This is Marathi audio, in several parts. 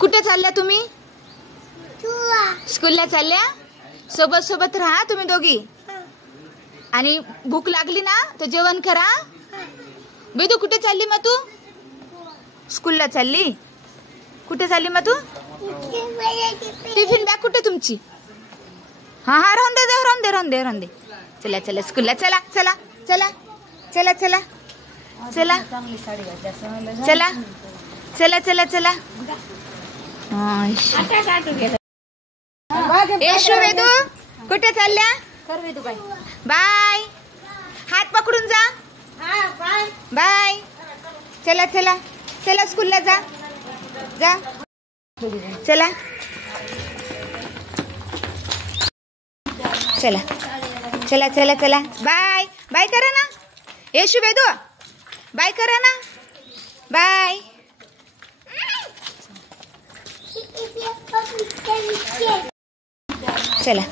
कुठे चालल्या तुम्ही? स्कूलला चालल्या? सोबत सोबत राहा तुम्ही दोघी. आणि भूक लागली ना तर जेवण करा. बेदू कुठे चालली मग तू? स्कूलला चालली? कुठे चालली मग तू? टिफिन बॅग कुठे तुमची? हा हा राहून दे राहून दे राहून दे राहून दे. चला चला स्कूलला चला चला चला चला चला चला चला चला चला चला. यशू वेदू कुठे चालल्या? बाय. हात पकडून जा. बाय. चला चला चला स्कूलला जा जा. चला चला चला चला चला. बाय बाय करा ना. यशू वेदू बाय करा ना. बाय. चला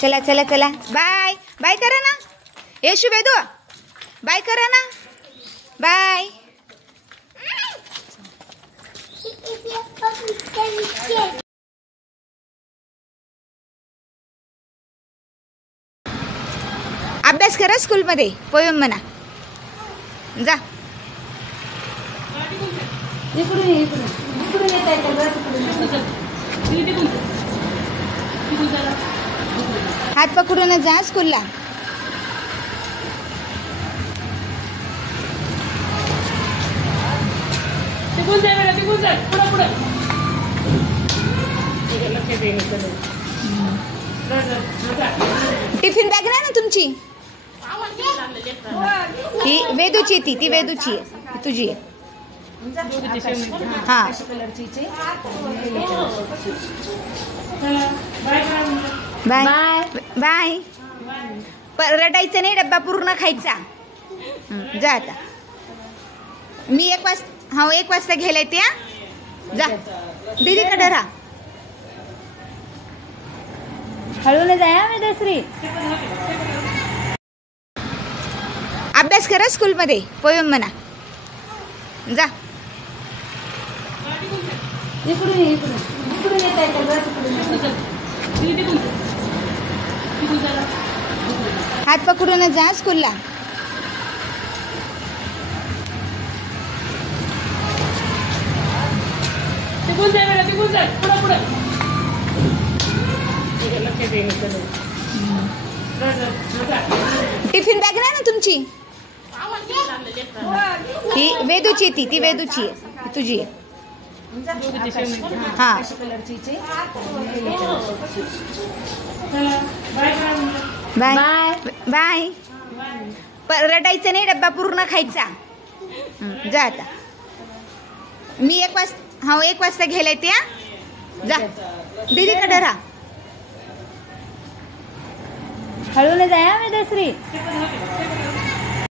चला चला चला. बाय बाय करा ना. यशू वेदू बाय करा ना. बाय. अभ्यास करा स्कूलमध्ये. पोयम म्हणा. जा. हात पकडून जा स्कूलला. टिफिन बॅग नाही ना तुमची? ही वेदूची ती वेदूची आहे. तुझी आहे. हा. Bye bye. रडायचं नाही. डब्बा पूर्ण खायचा. जा आता. मी 1 वाजता 1 वाजता घ्यायला येते. जा दीदीकडे राहा. हळून जाया वेदश्री. अभ्यास करा स्कूलमध्ये. पोयम म्हणा. जा. हात पकडून जा स्कूलला. टिफिन बॅग नाही ना तुमची? ही वेदूची ती वेदूची आहे. तुझी आहे. हा. Bye bye. रडायचं नाही. डब्बा पूर्ण खायचा. जा आता. मी 1 वाजता घ्यायला येते. जा दीदीकडे राहा. हळून जाया वेदश्री.